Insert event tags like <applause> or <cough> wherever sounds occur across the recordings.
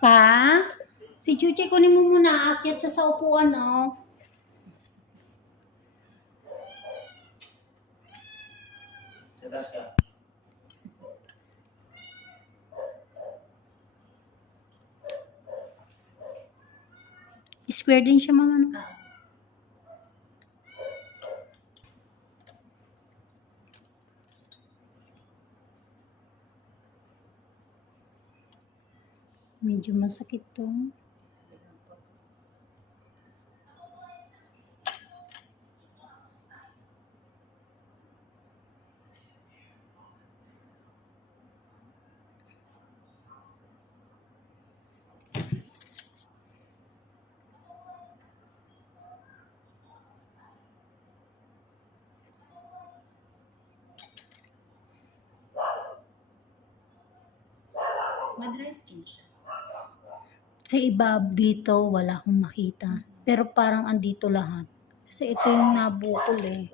Pa? Si Chuchi, kunin mo muna. Akyat siya sa upuan, oh. Tatas ka. Square din siya, mama, no? Medyo masakit to. Madry skin siya. Sa iba dito, wala akong makita. Pero parang andito lahat. Kasi ito yung nabukol eh.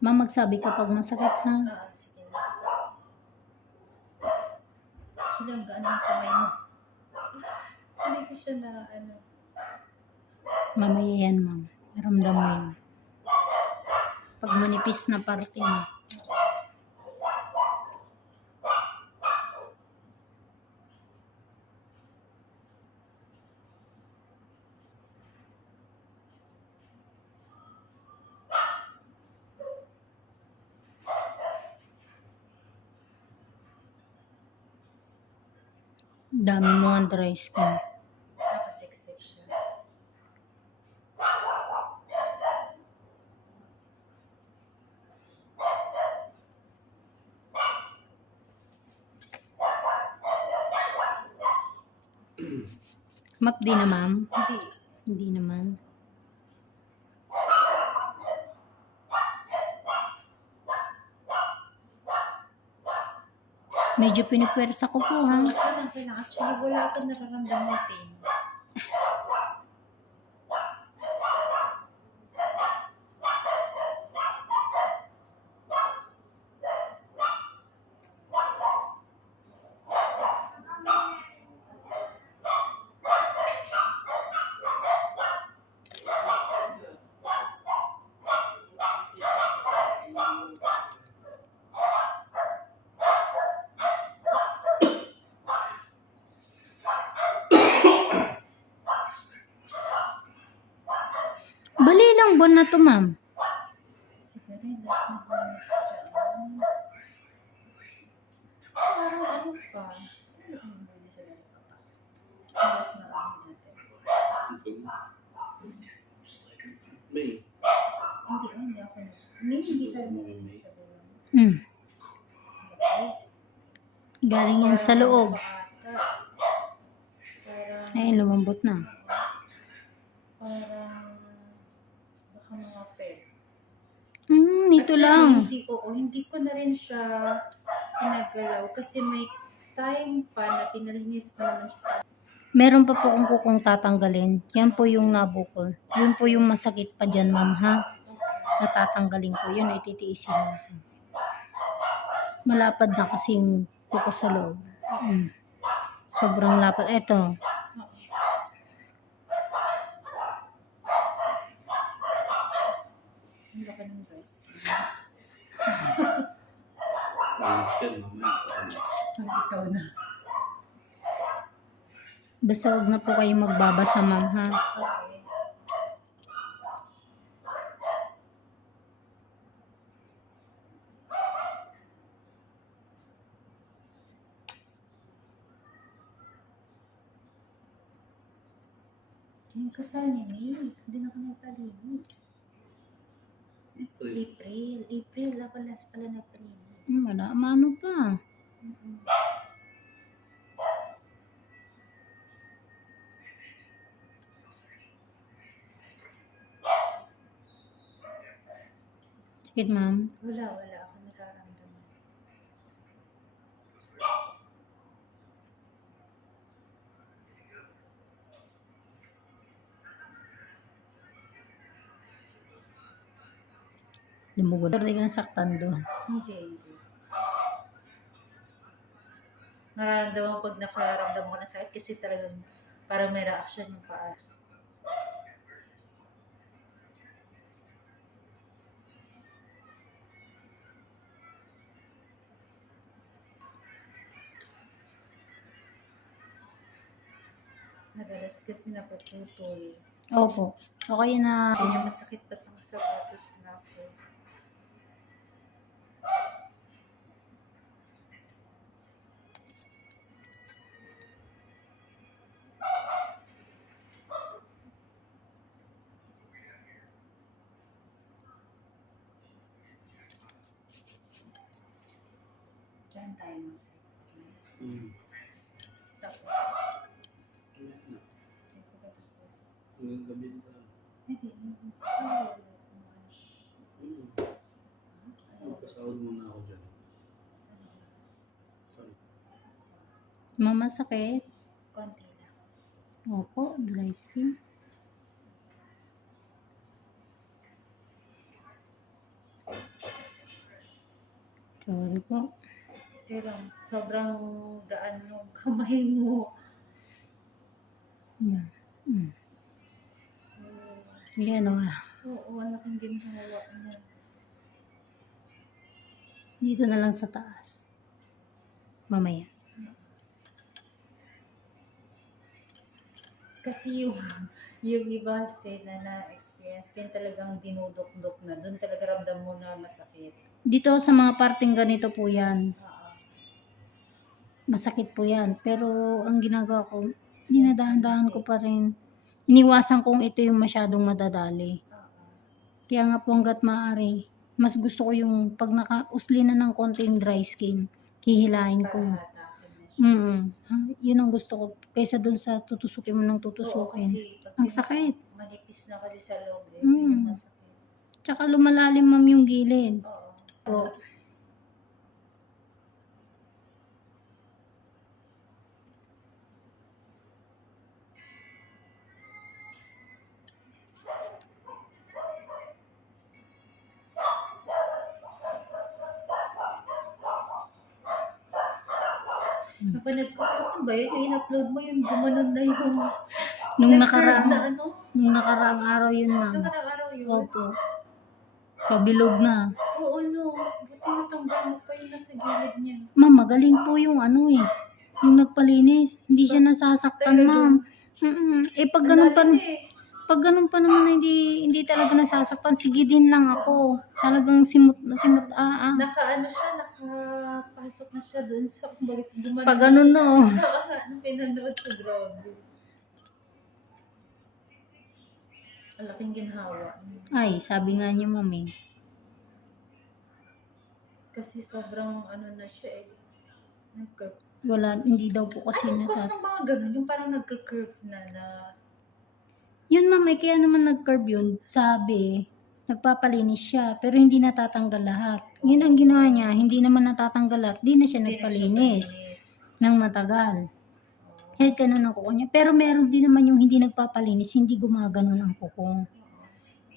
Ma'am, magsabi kapag masakit ha. Ah, sige na. Actually, ang kamay mo. Hindi ko siya na, ano, Mamaya yan, ma'am. Ramdam mo yun. Pag manipis na parte mo. Dami mo ang dry skin. nakasiksik siya. Map di na, ma'am. Hindi. Hindi naman. Medyo pinipwersa ko po ha. Actually, wala akong nararamdaman pain. Bali lang buwan na to, ma'am. Last na. Parang ano pa. Ano ang bonus sa lahat pa? Last na lang natin. May. Hindi, hindi ako. May hindi tayo. Hmm. Galing yan sa loob. Parang, Ay, lumambot na. parang, Hmm, ito Actually, lang. Hindi ko, oh, hindi ko na rin siya pinagalaw kasi may time pa na pinalinis ko naman siya sa Meron pa po kung kukong tatanggalin. Yan po yung nabukol. Yun po yung masakit pa dyan, ma'am, ha? Natatanggalin ko. Yun ay titiisin mo sa. Malapad na kasi yung kuko sa loob. Hmm. Sobrang lapad. Eto. Ang laki ng dry skin. Yan, mamaya. Ang ikaw na. Basta wag na po kayo magbabasa, ma'am, ha? Okay. Yung kasal ni May, doon ako nagpalinis. Ito eh. April, April, ako last pala nagpalinis. Wala. Mano pa. Sakit, ma'am. Wala, wala lumugod. Pero di ka nasaktan doon. Hindi, hindi. Nararamdaman ko pag nakaramdam ko ng sakit kasi talagang parang may reaction yung paa. Madalas kasi napututol. Opo. O kaya na, Yun yung masakit ba't mga sapatos na ako. Diyan tayo masakit. Hmm. Tapos, Ano na? hindi ko ba tapos? Hanggang gabi na. Hindi, hindi. Pasahod muna ako dyan. Sorry. mamasakit. konti lang. Opo, dry skin. Sorry po. Pero sobrang gaan yung kamay mo. Yan. Mm. Yan o. Oo, ang laking ginhawa niya. Dito na lang sa taas. Mamaya. Kasi yung, yung iba kasi na na-experience, kaya talagang dinudok-dok na. Doon talaga ramdam mo na masakit. Dito sa mga parting ganito po yan. Oo. Masakit po yan. Pero ang ginagawa ko, dinadahan-dahan ko pa rin. Iniwasan kong ito yung masyadong madadali. Oo. Kaya nga po hanggat maaari, mas gusto ko yung pag nakausli na ng konting dry skin, hihilain ko. Mm Ah, Yun ang gusto ko. Kaysa dun sa tutusukin mo ng Oo, tutusukin. kasi Ang sakit. Manipis na kasi sa loob eh. Mm. Yung. Tsaka lumalalim ma'am yung gilid. Oo. Po. Napanood ko, ano ba yun? Yung in-upload mo yun, gumanon na yung Nung nakaraang, na ano? nung nakaraang araw yun ma'am. Nakaraang araw yun. Opo. Pabilog na. Oo, no. Buti natanggal mo pa yung nasa gilid niya. Ma'am, magaling po yung ano eh. Yung nagpalinis. Hindi siya nasasaktan ma'am. Mm Eh pag ganun pa, eh. pag ganun pa naman na hindi, hindi talaga nasasaktan, sige din lang ako. Talagang simut na simut, ah, ah. Naka ano siya, nakapasok na siya doon sa kumbaga sa gumanon. Pag ganun <laughs> no. Oo, nung pinanood ko, grabe. Ang laking ginhawa. Ay, sabi nga niya ma'am eh. Kasi sobrang ano na siya eh. Nag-curve. Wala, hindi daw po kasi Anong cause natas. ng mga ganun? Yung parang nagka-curve na na... Yun ma'am, eh, kaya naman nag-curve yun. Sabi, nagpapalinis siya, pero hindi natatanggal lahat. Yun ang ginawa niya, hindi naman natatanggal lahat. Di na siya Hindi na siya nagpalinis malinis. ng matagal. Kahit ganun ang kuko niya. Pero meron din naman yung hindi nagpapalinis, hindi gumaganon ang kuko.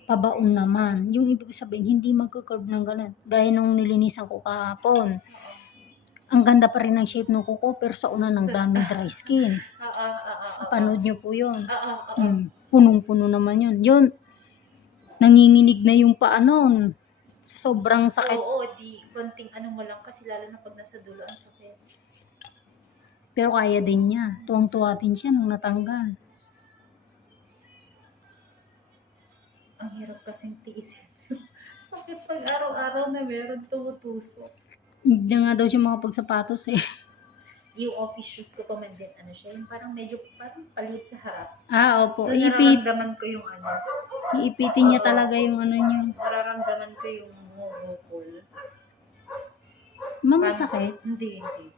Pabaon naman. Yung ibig sabihin, hindi magka-curve ng ganun. Gaya nung nilinisan ko kahapon. Ang ganda pa rin ng shape ng kuko, pero sa una ng dami dry skin. Ah, ah, ah. Panood niyo po yun. Mm, punong-puno naman yun. Yun, nanginginig na yung paa nun. Sa sobrang sakit. Oo, di konting ano mo lang kasi lalo na pag nasa dulo ang sakit. Pero kaya din niya. Tuwang-tuwa din siya nung natanggal. Ang hirap kasing tiisin. <laughs> sakit pag araw-araw na meron tumutusok. Hindi na nga daw siya makapagsapatos eh. <laughs> Yung office shoes ko pa man din, ano siya, yung parang medyo parang palit sa harap. Ah, opo. So, Iipit, nararamdaman ko yung ano, iipitin niya talaga yung ano niyo. nararamdaman ko yung Parang- masakit. Hindi, hindi.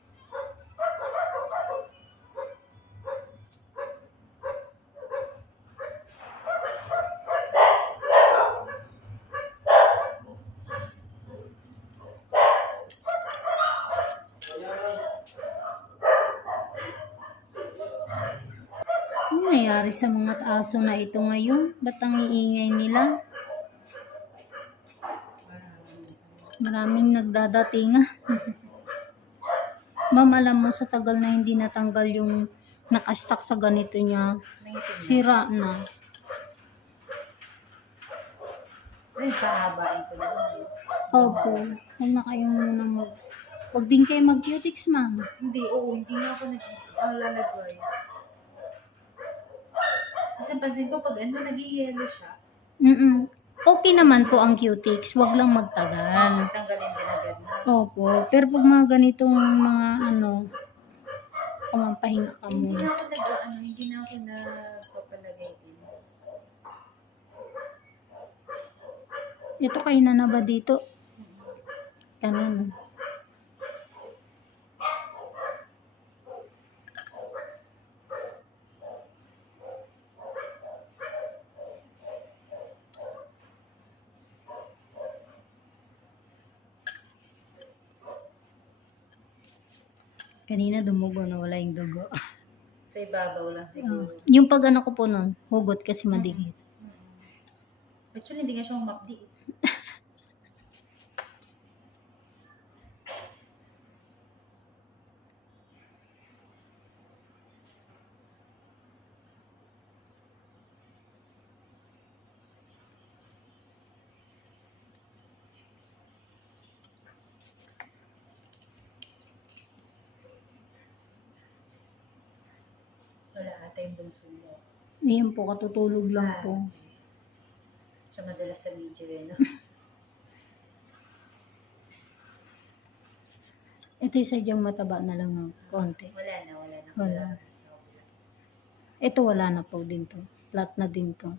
Nangyari sa mga aso na ito ngayon? Ba't ang iingay nila? Maraming nagdadating ah. <laughs> Ma'am, alam mo sa tagal na hindi natanggal yung nakastak sa ganito niya, sira na. Ay, pahabain ko na. Opo, huwag na kayong muna mag... Huwag din kayo mag-cutics, ma'am. Hindi, oo, hindi nga ako nag-lalagay. Kasi pansin ko, pag ano, nag-yellow siya, Mm Okay naman po ang cutics, wag lang magtagal. tanggalin din agad na. Opo, pero pag mga ganitong mga ano, kumampahinga ka Hindi muna. na ako nag, ano, hindi na ako nagpapalagay din. Ito kayo na na ba dito? Kanan. Kanina dumugo na wala yung dugo. <laughs> Sa ibabaw lang siguro. Yung pag ano ko po nun, hugot kasi madigit. Mm. Actually, hindi nga siya humapdi. Yung bunso mo. Ngayon po, katutulog lang po. Siya madalas sa video eh, no? <laughs> Ito yung sadyang mataba na lang ng konti. Wala na, wala na. Wala. So, Ito wala na po din to. Flat na din to.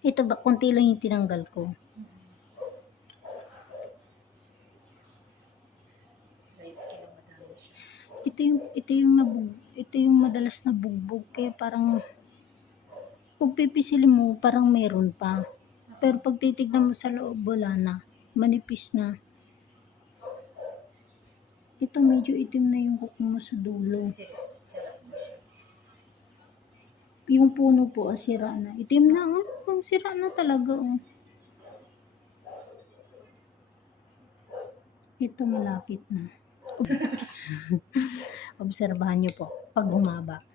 Ito ba, konti lang yung tinanggal ko. dry skin ang madami siya. Ito yung, ito yung nabug, ito yung madalas na bugbog. Kaya parang, kung pipisilin mo, parang meron pa. Pero pag titignan mo sa loob, wala na. Manipis na. Ito medyo itim na yung kuko mo sa dulo. Yung puno po, ah, sira na. Itim na, oh. Ang sira na talaga, oh. Ito malapit na. <laughs> <laughs> Obserbahan nyo po, pag humaba.